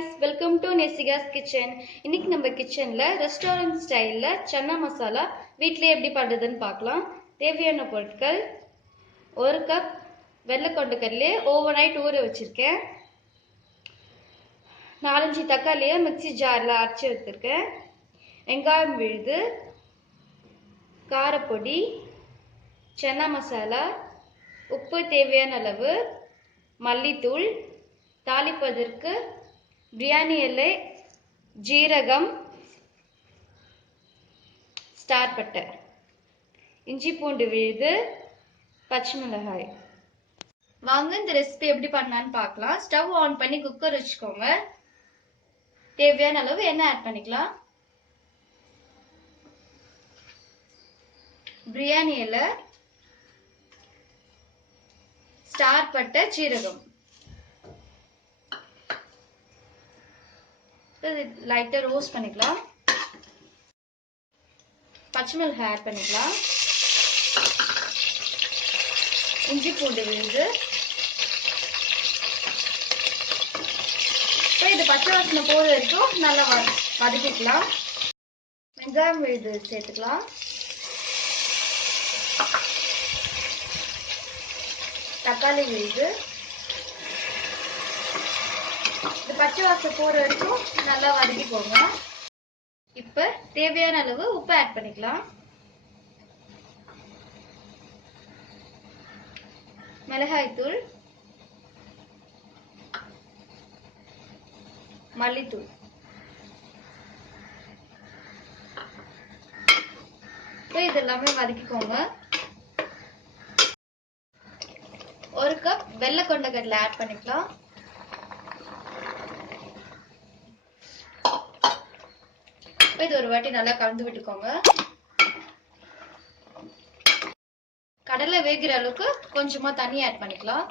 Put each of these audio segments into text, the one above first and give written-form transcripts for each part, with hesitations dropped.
guys, welcome to Nesiga's kitchen. இன்னைக்கு நம்ம கிச்சன்ல ரெஸ்டாரன்ட் ஸ்டைல்ல சன்னா மசாலா வீட்லயே எப்படி பண்றதுன்னு பார்க்கலாம். தேவையான பொருட்கள்: 1 கப் வெள்ளை கொண்டைக்கடலை ஓவர் நைட் ஊற வச்சிருக்கேன். 4-5 தக்காளியை மிக்ஸி ஜார்ல அரைச்சு எடுத்துருக்கேன். வெங்காயம் விழுது, காரப்பொடி, சன்னா மசாலா, உப்பு தேவையான அளவு, மல்லித்தூள், தாளிப்பதற்கு பிரியாணி இலை, ஜீரகம், ஸ்டார் பட்டை, இஞ்சி பூண்டு விழுது, பச்சை மிளகாய். வாங்க இந்த ரெசிபி எப்படி பண்ணலான்னு பார்க்கலாம். ஸ்டவ் ஆன் பண்ணி குக்கர் வச்சுக்கோங்க. தேவையான அளவு எண்ணெய் ஆட் பண்ணிக்கலாம். பிரியாணி இலை, ஸ்டார் பட்டை, ஜீரகம் லைட்டா ரோஸ்ட் பண்ணிக்கலாம். பச்சை மிளகாய் ஆட் பண்ணிக்கலாம். இஞ்சி பூண்டு விழுது. இது பச்சை வாசனை போற வரைக்கும் நல்லா வதக்கிக்கலாம். வெங்காயம் விழுது சேர்த்துக்கலாம். தக்காளி விழுது. பச்சை வாசனை போற வரைக்கும் நல்லா வதக்கிக்கோங்க. இப்ப தேவையான அளவு உப்பு ஆட் பண்ணிக்கலாம். மிளகாய் தூள், மல்லித்தூள், இதெல்லாமே வதக்கிக்கோங்க. 1 கப் வெள்ளை கொண்டைக்கடலை ஆட் பண்ணிக்கலாம். இது ஒரு வாட்டி நல்லா கலந்து விட்டுக்கோங்க. கடலை வேகிற அளவுக்கு கொஞ்சமா தண்ணி ஆட் பண்ணிக்கலாம்.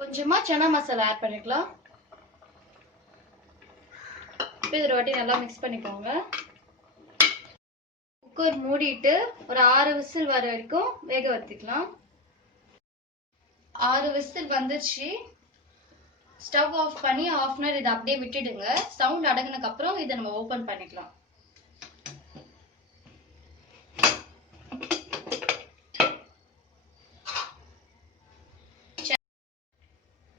கொஞ்சமா சன்னா மசாலா ஆட் பண்ணிக்கலாம். இது ஒரு வாட்டி நல்லா மிக்ஸ் பண்ணிக்கோங்க. குக்கர் மூடிட்டு ஒரு 6 விசில் வர வரைக்கும் வேக வச்சுக்கலாம். 6 விசில் வந்துச்சு. ஸ்டவ் ஆஃப் பண்ணி ½ hour இதை அப்படியே விட்டுடுங்க. சவுண்ட் அடங்கினதுக்கு அப்புறம் இதை நம்ம ஓபன் பண்ணிக்கலாம்.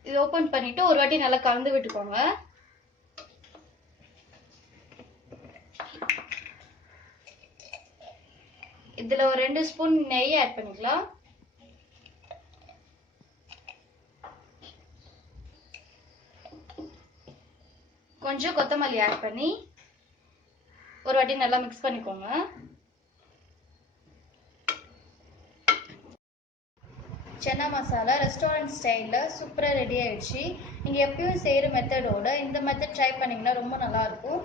இது ஓபன் பண்ணிட்டு ஒரு வாட்டி நல்லா கலந்து விட்டுக்கோங்க. இதுல ஒரு 2 ஸ்பூன் நெய் ஆட் பண்ணிக்கலாம். கொஞ்சம் கொத்தமல்லி ஆட் பண்ணி ஒரு வாட்டி நல்லா மிக்ஸ் பண்ணிக்கோங்க. சன்னா மசாலா ரெஸ்டாரண்ட் ஸ்டைல்ல சூப்பரா ரெடி ஆயிடுச்சு. நீங்க எப்பயும் செய்யற மெத்தடோட இந்த மெத்தட் ட்ரை பண்ணீங்கன்னா ரொம்ப நல்லா இருக்கும்.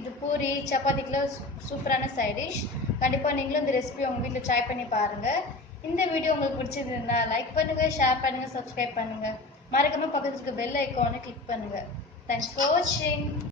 இது பூரி சப்பாத்திக்குலாம் சூப்பரான சைட் டிஷ். கண்டிப்பா நீங்களும் இந்த ரெசிபி உங்க வீட்டில் ட்ரை பண்ணி பாருங்க. இந்த வீடியோ உங்களுக்கு பிடிச்சிருந்தா லைக் பண்ணுங்க, ஷேர் பண்ணுங்க, சப்ஸ்கிரைப் பண்ணுங்க. மறக்காம பக்கத்துல இருக்க பெல் ஐகானை கிளிக் பண்ணுங்க. Thanks for watching.